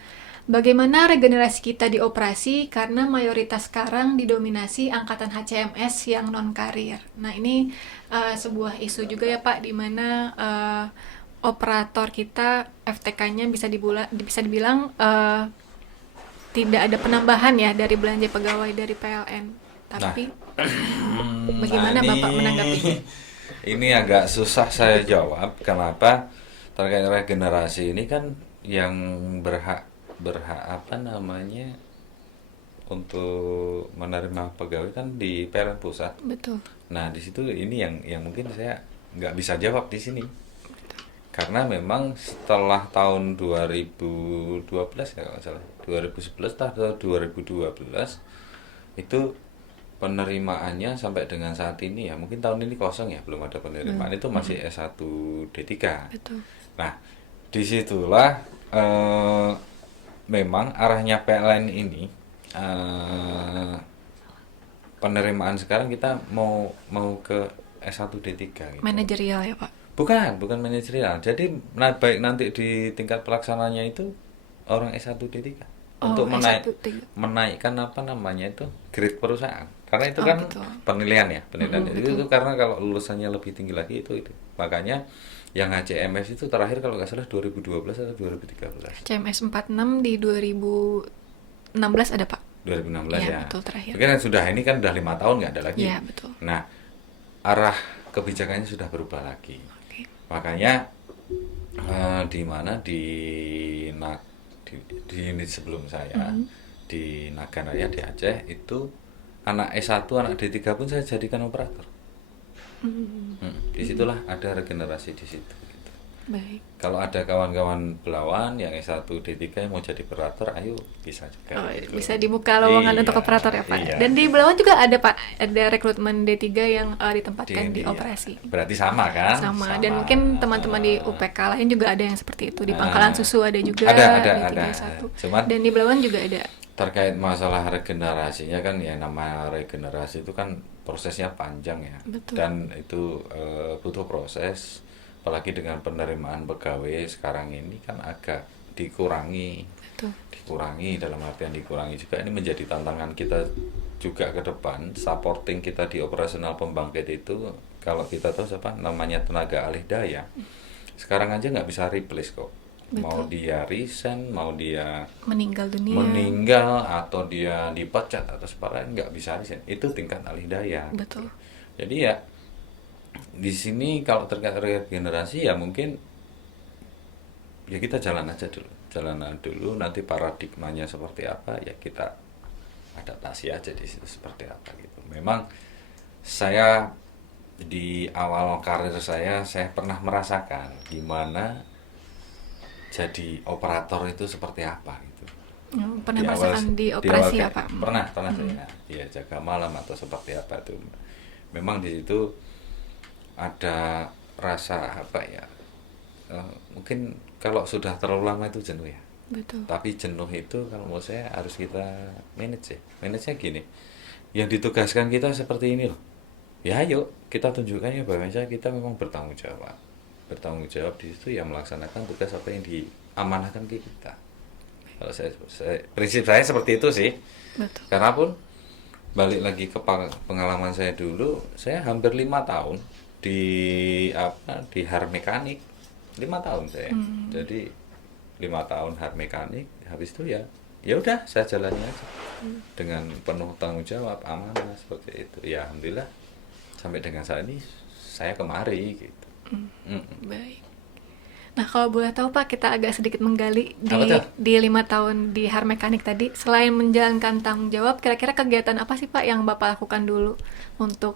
Bagaimana regenerasi kita di operasi karena mayoritas sekarang didominasi angkatan HCMS yang non karir. Nah ini sebuah isu juga ya Pak, di mana operator kita FTK-nya bisa dibilang tidak ada penambahan ya dari belanja pegawai dari PLN. Tapi bagaimana Nah, Bapak menanggapi? Ini agak susah saya jawab. Kenapa? Terkait regenerasi ini kan yang berhak untuk menerima pegawai kan di PLN pusat. Betul. Nah di situ ini yang mungkin saya nggak bisa jawab di sini. Karena memang setelah tahun 2012 ya kalau nggak salah 2011 atau 2012 itu penerimaannya sampai dengan saat ini ya mungkin tahun ini kosong ya belum ada penerimaan itu masih S1 D3. Betul. Nah disitulah memang arahnya PLN ini penerimaan sekarang kita mau ke S1 D3 gitu. Manajerial ya Pak. Bukan manajerial. Jadi baik nanti di tingkat pelaksananya itu orang S1 D3 untuk S1 D3. menaikkan itu grade perusahaan. Karena itu kan betul. penilaian ya, penilaian. betul. Itu karena kalau lulusannya lebih tinggi lagi itu. Makanya yang HCMS itu terakhir kalau nggak salah 2012 atau 2013. CMS 46 di 2016 ada Pak. 2016 Iya, ya. betul, terakhir. Mungkin sudah ini kan udah 5 tahun nggak ada lagi. Iya, betul. Nah, arah kebijakannya sudah berubah lagi. Oke. Makanya di unit sebelum saya di Naganaya di Aceh itu anak S1, anak D3 pun saya jadikan operator. Disitulah ada regenerasi di situ. Gitu. Baik. Kalau ada kawan-kawan Belawan yang S1 D3 yang mau jadi operator, ayo bisa juga. Oh, gitu. bisa dibuka lowongan untuk operator ya Pak. Iya. Dan di Belawan juga ada Pak, ada rekrutmen D3 yang ditempatkan di Iya. operasi. Berarti sama kan? Sama. Dan mungkin teman-teman di UPK lain juga ada yang seperti itu. Di Pangkalan Susu ada juga ada. D3 1. Cuman Dan di Belawan juga ada. terkait masalah regenerasinya kan ya, nama regenerasi itu kan prosesnya panjang ya. Betul. Dan itu butuh proses, apalagi dengan penerimaan pegawai sekarang ini kan agak dikurangi. Betul. Dikurangi dalam artian dikurangi juga, ini menjadi tantangan kita juga ke depan. Supporting kita di operasional pembangkit itu, kalau kita tahu siapa namanya tenaga alih daya, sekarang aja nggak bisa replace kok. Betul. Mau dia resign, mau dia Meninggal dunia. atau dia dipecat atau separah, nggak bisa resign. Itu tingkat alih daya. Betul. Jadi ya di sini kalau terkait regenerasi ya mungkin ya kita jalan dulu, nanti paradigmanya seperti apa ya kita adaptasi aja di situ seperti apa gitu. Memang saya di awal karir saya pernah merasakan gimana jadi operator itu seperti apa gitu. Pernah Di awal- merasakan di awal operasi kayak- apa? Pernah saya ya jaga malam atau seperti apa itu. Memang di situ ada rasa apa ya, mungkin kalau sudah terlalu lama itu jenuh ya. Betul. Tapi jenuh itu kalau menurut saya harus kita manage ya. Manage-nya gini, yang ditugaskan kita seperti ini loh, ya ayo kita tunjukkan ya bahwa kita memang bertanggung jawab di situ ya, melaksanakan tugas apa yang diamanahkan ke kita. Kalau prinsip saya seperti itu sih. Betul. Karena pun balik lagi ke pengalaman saya dulu, saya hampir 5 tahun di hard mekanik. 5 tahun saya. Jadi 5 tahun hard mekanik, habis itu ya udah saya jalani aja dengan penuh tanggung jawab, amanah seperti itu. Ya alhamdulillah sampai dengan saat ini saya kemari gitu. Baik. Nah, kalau boleh tahu Pak, kita agak sedikit menggali Apa tuh? di 5 tahun di hard mekanik tadi. Selain menjalankan tanggung jawab, kira-kira kegiatan apa sih Pak yang Bapak lakukan dulu untuk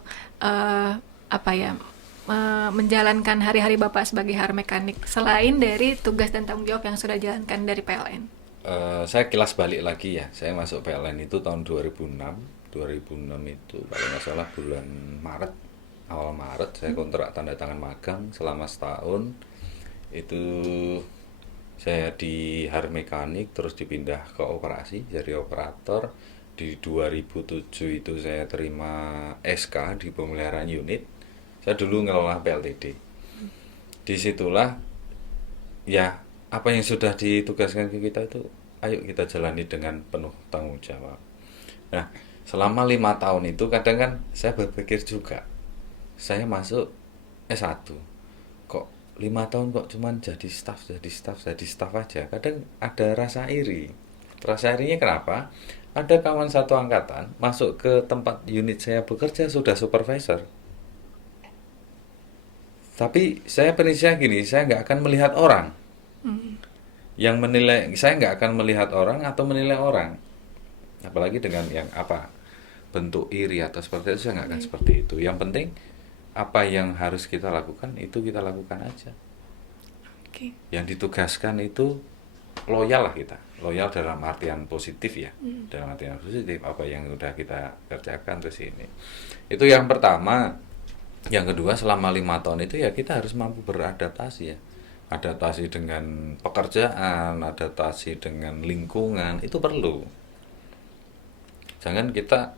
menjalankan hari-hari Bapak sebagai hard mekanik selain dari tugas dan tanggung jawab yang sudah dijalankan dari PLN? Saya kilas balik lagi ya. Saya masuk PLN itu tahun 2006. 2006 itu kalau nggak salah bulan Maret, awal Maret saya kontrak tanda tangan magang selama setahun. Itu saya di hard mekanik terus dipindah ke operasi jadi operator. Di 2007 itu saya terima SK di pemeliharaan unit. Saya dulu ngelola PLTD. Disitulah ya apa yang sudah ditugaskan ke kita itu ayo kita jalani dengan penuh tanggung jawab. Nah selama 5 tahun itu kadang kan saya berpikir juga, saya masuk S1 kok 5 tahun kok cuman jadi staff aja. Kadang ada rasa iri. Rasa irinya kenapa? Ada kawan satu angkatan masuk ke tempat unit saya bekerja sudah supervisor. Tapi saya prinsipnya gini, saya nggak akan melihat orang. Yang menilai, saya nggak akan melihat orang atau menilai orang. Apalagi dengan yang bentuk iri atau seperti itu, saya nggak akan seperti itu. Yang penting apa yang harus kita lakukan itu kita lakukan aja. Oke. Yang ditugaskan itu loyal lah kita, loyal dalam artian positif ya, dalam artian positif apa yang udah kita kerjakan terus ini. Itu yang pertama. Yang kedua selama 5 tahun itu ya kita harus mampu beradaptasi ya, adaptasi dengan pekerjaan, adaptasi dengan lingkungan itu perlu. Jangan kita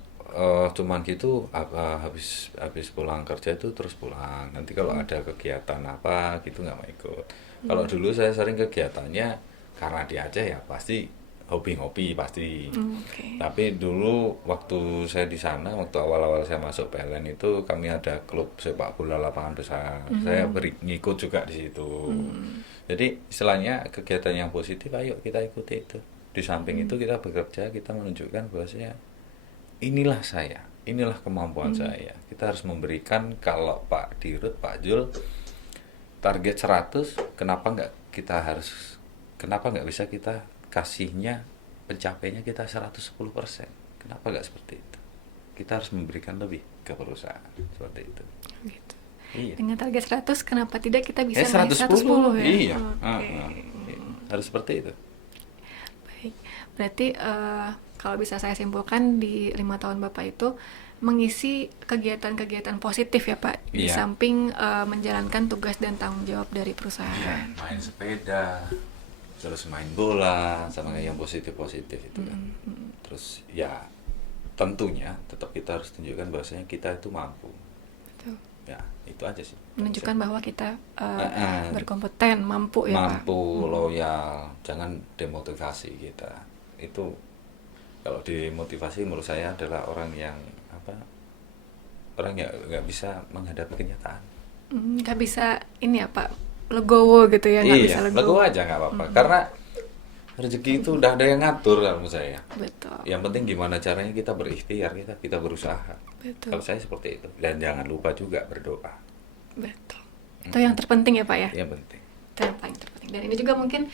cuman gitu habis pulang kerja itu terus pulang. Nanti kalau ada kegiatan apa gitu nggak mau ikut. Kalau dulu saya sering kegiatannya karena di Aceh ya pasti hobi-hobi pasti. Okay. Tapi dulu waktu saya di sana, waktu awal-awal saya masuk PLN itu kami ada klub sepak bola lapangan besar. Saya ngikut juga di situ. Jadi istilahnya kegiatan yang positif ayo kita ikuti itu. Di samping itu kita bekerja, kita menunjukkan bahwasanya inilah saya, inilah kemampuan saya. Kita harus memberikan, kalau Pak Dirut, Pak Jul target 100, kenapa nggak bisa kita kasihnya pencapaiannya kita 110%. Kenapa nggak seperti itu? Kita harus memberikan lebih ke perusahaan seperti itu. Gitu. Iya. Dengan target 100, kenapa tidak kita bisa 110 ya? iya. Oke. Harus seperti itu. Baik, berarti kalau bisa saya simpulkan di 5 tahun Bapak itu mengisi kegiatan-kegiatan positif ya Pak, di Iya. samping menjalankan tugas dan tanggung jawab dari perusahaan. Main sepeda, terus main bola, sama yang positif-positif itu kan. Terus ya tentunya tetap kita harus tunjukkan bahwasanya kita itu mampu. Betul. Ya, itu aja sih. Menunjukkan bahwa kita berkompeten, mampu ya Pak. Mampu, loyal, jangan demotivasi kita. Itu kalau demotivasi menurut saya adalah orang yang orang yang nggak bisa menghadapi kenyataan. Nggak bisa ini ya Pak, legowo gitu ya, nggak bisa Iya, legowo aja nggak apa-apa. Karena rezeki itu udah ada yang ngatur kalau menurut saya. Betul. Yang penting gimana caranya kita berikhtiar, kita berusaha. Betul. Kalau saya seperti itu. Dan jangan lupa juga berdoa. Betul. Itu yang terpenting ya Pak ya. Yang penting. Itu yang paling terpenting. Dan ini juga mungkin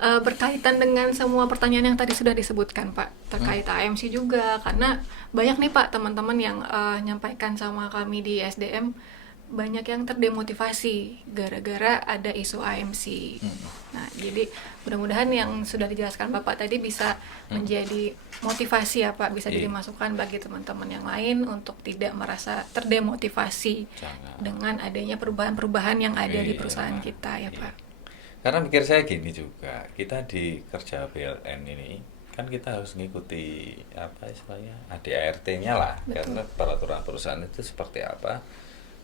berkaitan dengan semua pertanyaan yang tadi sudah disebutkan Pak, terkait AMC juga, karena banyak nih Pak teman-teman yang nyampaikan sama kami di SDM, banyak yang terdemotivasi gara-gara ada isu AMC. Nah, jadi mudah-mudahan yang sudah dijelaskan Bapak tadi bisa menjadi motivasi ya Pak, bisa jadi masukan bagi teman-teman yang lain untuk tidak merasa terdemotivasi dengan adanya perubahan-perubahan yang ada di perusahaan kita ya Pak. Karena mikir saya gini juga, kita di kerja BLN ini kan kita harus mengikuti apa istilahnya ADART-nya lah. Betul. Karena peraturan perusahaan itu seperti apa.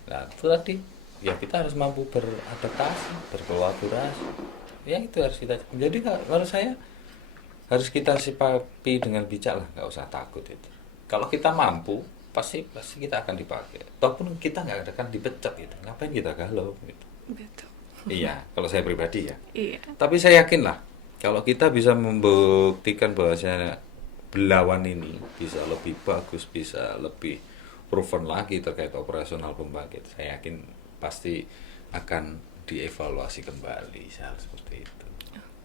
Nah itu tadi ya kita harus mampu beradaptasi, berkolaborasi. Ya itu harus kita. Jadi menurut saya harus kita sikapi dengan bijak lah, nggak usah takut itu. Kalau kita mampu pasti kita akan dipakai. Ataupun kita nggak akan dipecat gitu. Ngapain kita galau gitu. Betul. Iya, kalau saya pribadi ya. Iya. Tapi saya yakin lah, kalau kita bisa membuktikan bahwasanya Belawan ini bisa lebih bagus, bisa lebih proven lagi terkait operasional pembangkit, saya yakin pasti akan dievaluasi kembali hal seperti itu.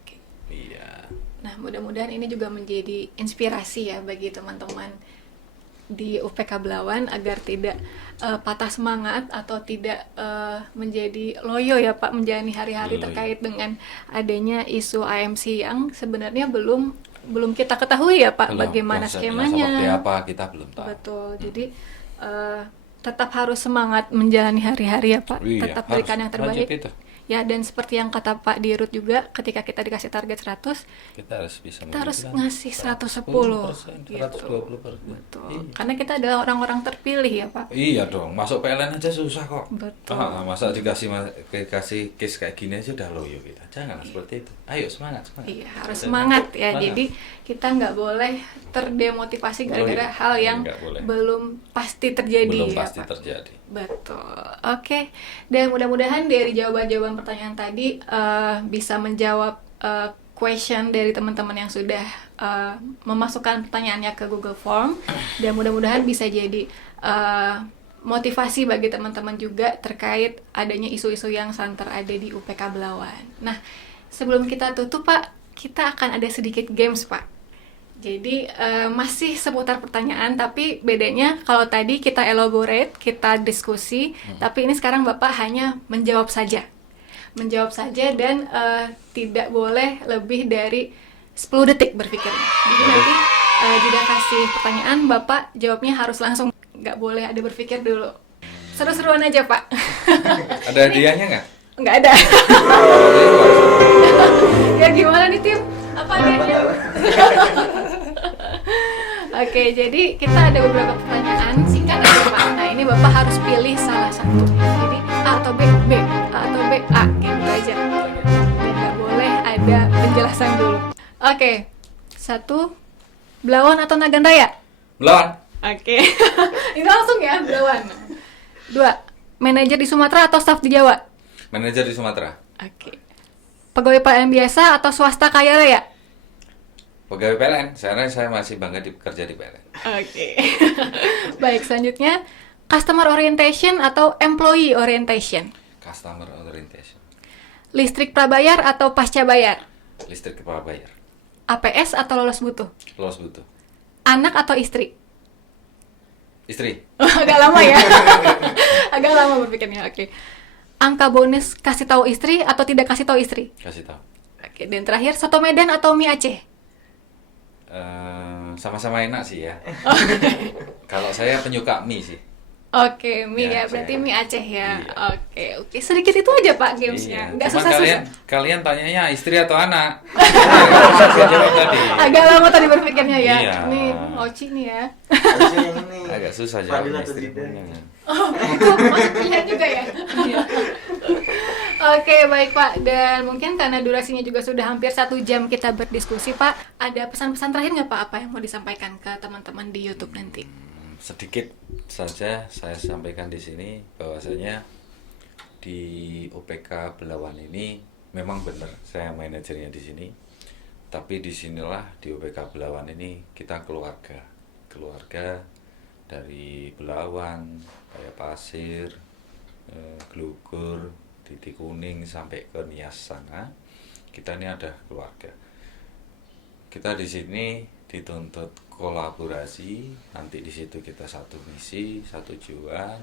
Oke. Iya. Nah, mudah-mudahan ini juga menjadi inspirasi ya bagi teman-teman di UPK Belawan agar tidak patah semangat atau tidak menjadi loyo ya Pak menjalani hari-hari terkait dengan adanya isu AMC yang sebenarnya belum kita ketahui ya Pak bagaimana skemanya. Seperti apa kita belum tahu. Betul. Jadi tetap harus semangat menjalani hari-hari ya Pak. Iya, tetap berikan yang terbaik. Ya, dan seperti yang kata Pak Dirut juga, ketika kita dikasih target 100, kita harus bisa ngasih 110 120%. Betul. Iya. Karena kita adalah orang-orang terpilih ya Pak. Iya dong, masuk PLN aja susah kok. Betul. Masa dikasih case kayak gini aja udah loyo kita. Jangan seperti itu. Ayo semangat. Iya, harus semangat ya. Semangat. Jadi kita nggak boleh terdemotivasi gara-gara hal yang belum pasti terjadi. Belum ya, pasti Pak? terjadi. Betul. Oke. Dan mudah-mudahan dari jawaban-jawaban pertanyaan tadi bisa menjawab question dari teman-teman yang sudah memasukkan pertanyaannya ke Google Form, dan mudah-mudahan bisa jadi motivasi bagi teman-teman juga terkait adanya isu-isu yang santer ada di UPK Belawan. Nah, sebelum kita tutup Pak, kita akan ada sedikit games Pak. Jadi masih seputar pertanyaan, tapi bedanya kalau tadi kita elaborate, kita diskusi, tapi ini sekarang Bapak hanya menjawab saja dan tidak boleh lebih dari 10 detik berpikirnya. Jadi nanti jika kasih pertanyaan, Bapak jawabnya harus langsung, nggak boleh ada berpikir dulu. Seru-seruan aja Pak. Ada hadiahnya nggak? Nggak ada. Ya gimana nih tim? Apa hadiahnya? Oke, jadi kita ada beberapa pertanyaan singkat aja Pak. Nah, ini Bapak harus pilih salah satu. Jadi A atau B, A atau B, A, gitu aja. Dan nggak boleh ada penjelasan dulu. Oke, 1, Belawan atau Nagan Raya? Belawan. Oke. Ini langsung ya, Belawan. 2, manajer di Sumatera atau staf di Jawa? Manajer di Sumatera. Oke. Pegawai PLN biasa atau swasta kaya raya? Pegawai PLN, saya masih bangga bekerja di PLN. Oke. Baik, selanjutnya customer orientation atau employee orientation? Customer orientation. Listrik prabayar atau pasca bayar? Listrik prabayar. APS atau lolos butuh? Lolos butuh. Anak atau istri? Istri. Agak lama ya. Agak lama berpikirnya. Oke. Angka bonus kasih tahu istri atau tidak kasih tahu istri? Kasih tahu. Oke, dan terakhir soto Medan atau mie Aceh? Sama-sama enak sih ya. Kalau saya penyuka mie sih. Oke, mie ya, Ya, berarti saya- mie Aceh ya. Iya. Oke, sedikit itu aja Pak gamesnya. Iya. Nggak Cuman susah-susah. kalian tanyanya istri atau anak? Saya jawab tadi. Agak lama tadi berpikirnya ya. Iya. Nih, Oci nih ya. Harusnya yang ini. Agak susah Fadil jawab atau istri tidak? punya. Oh, itu masuk pilihan juga ya. Oke, baik Pak. Dan mungkin karena durasinya juga sudah hampir 1 jam kita berdiskusi, Pak. Ada pesan-pesan terakhir nggak Pak? Apa yang mau disampaikan ke teman-teman di YouTube nanti? Sedikit saja saya sampaikan di sini bahwasanya di UPK Belawan ini memang benar saya manajernya di sini. Tapi disinilah di UPK Belawan ini kita keluarga dari Belawan, Paya Pasir, Glugur, Titik Kuning sampai ke Nias sana. Kita ini ada keluarga. Kita di sini dituntut kolaborasi, nanti di situ kita satu misi, satu tujuan,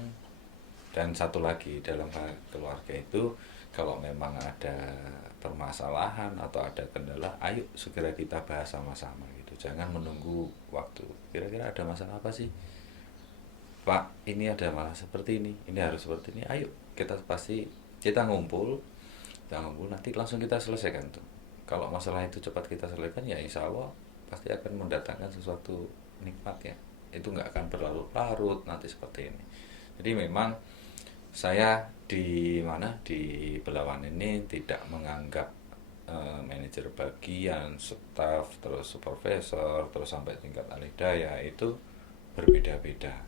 dan satu lagi dalam hal keluarga itu kalau memang ada permasalahan atau ada kendala, ayo segera kita bahas sama-sama gitu. Jangan menunggu waktu. Kira-kira ada masalah apa sih? Pak, ini ada masalah seperti ini harus seperti ini. Ayo kita ngumpul nanti langsung kita selesaikan tuh. Kalau masalah itu cepat kita selesaikan ya insya Allah pasti akan mendatangkan sesuatu nikmat ya. Itu nggak akan berlarut-larut nanti seperti ini. Jadi memang saya di Belawan ini tidak menganggap manajer bagian, staf, terus supervisor, terus sampai tingkat alih daya itu berbeda-beda.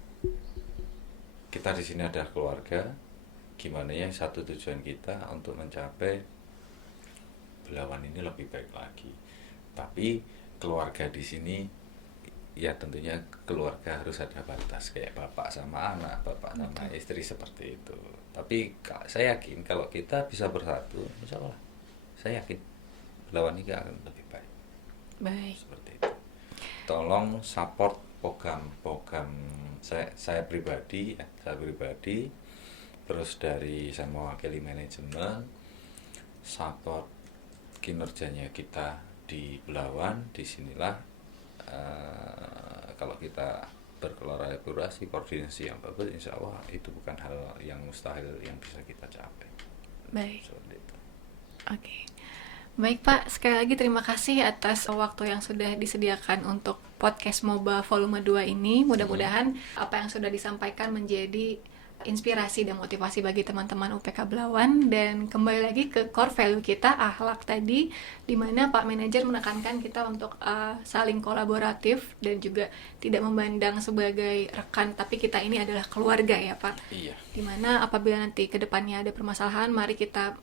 Kita di sini ada keluarga, gimana ya satu tujuan kita untuk mencapai Belawan ini lebih baik lagi. Tapi keluarga di sini ya tentunya keluarga harus ada batas kayak bapak sama anak, bapak sama istri seperti itu. Tapi saya yakin kalau kita bisa bersatu, insya Allah saya yakin Belawan ini akan lebih baik. Baik. Seperti itu. Tolong support program saya pribadi, terus dari saya mewakili manajemen, support kinerjanya kita di Belawan. Disinilah kalau kita berkolaborasi, koordinasi yang bagus, insya Allah itu bukan hal yang mustahil yang bisa kita capai. Baik. Seperti itu. Oke. Baik Pak, sekali lagi terima kasih atas waktu yang sudah disediakan untuk podcast MOBA volume 2 ini. Mudah-mudahan apa yang sudah disampaikan menjadi inspirasi dan motivasi bagi teman-teman UPK Belawan. Dan kembali lagi ke core value kita, akhlak tadi, di mana Pak Manajer menekankan kita untuk saling kolaboratif dan juga tidak memandang sebagai rekan, tapi kita ini adalah keluarga ya Pak. Iya. Dimana apabila nanti ke depannya ada permasalahan, mari kita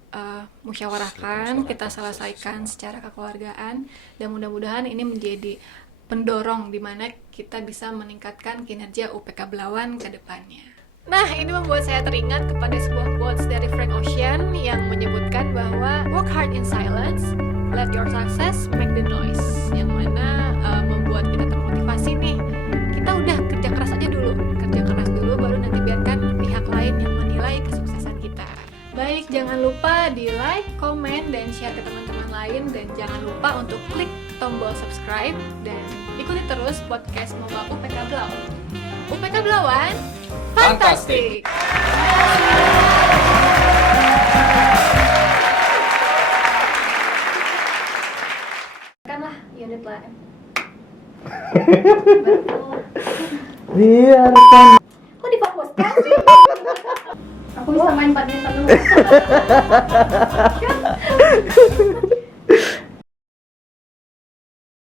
musyawarahkan, kita selesaikan secara kekeluargaan, dan mudah-mudahan ini menjadi pendorong di mana kita bisa meningkatkan kinerja UPK Belawan ke depannya. Nah, ini membuat saya teringat kepada sebuah quotes dari Frank Ocean yang menyebutkan bahwa work hard in silence, let your success make the noise. Yang mana membuat kita termotivasi nih. Kita udah kerja keras aja dulu, baru nanti biarkan pihak lain yang menilai kesuksesan kita. Baik, jangan lupa di like, komen, dan share ke teman-teman lain. Dan jangan lupa untuk klik tombol subscribe dan ikuti terus podcast MOBA UPK Belawan. UPK Belawan, fantastik! Kanlah unit lain. Biarkan. Kok difokuskan sih? Aku bisa main badminton dulu.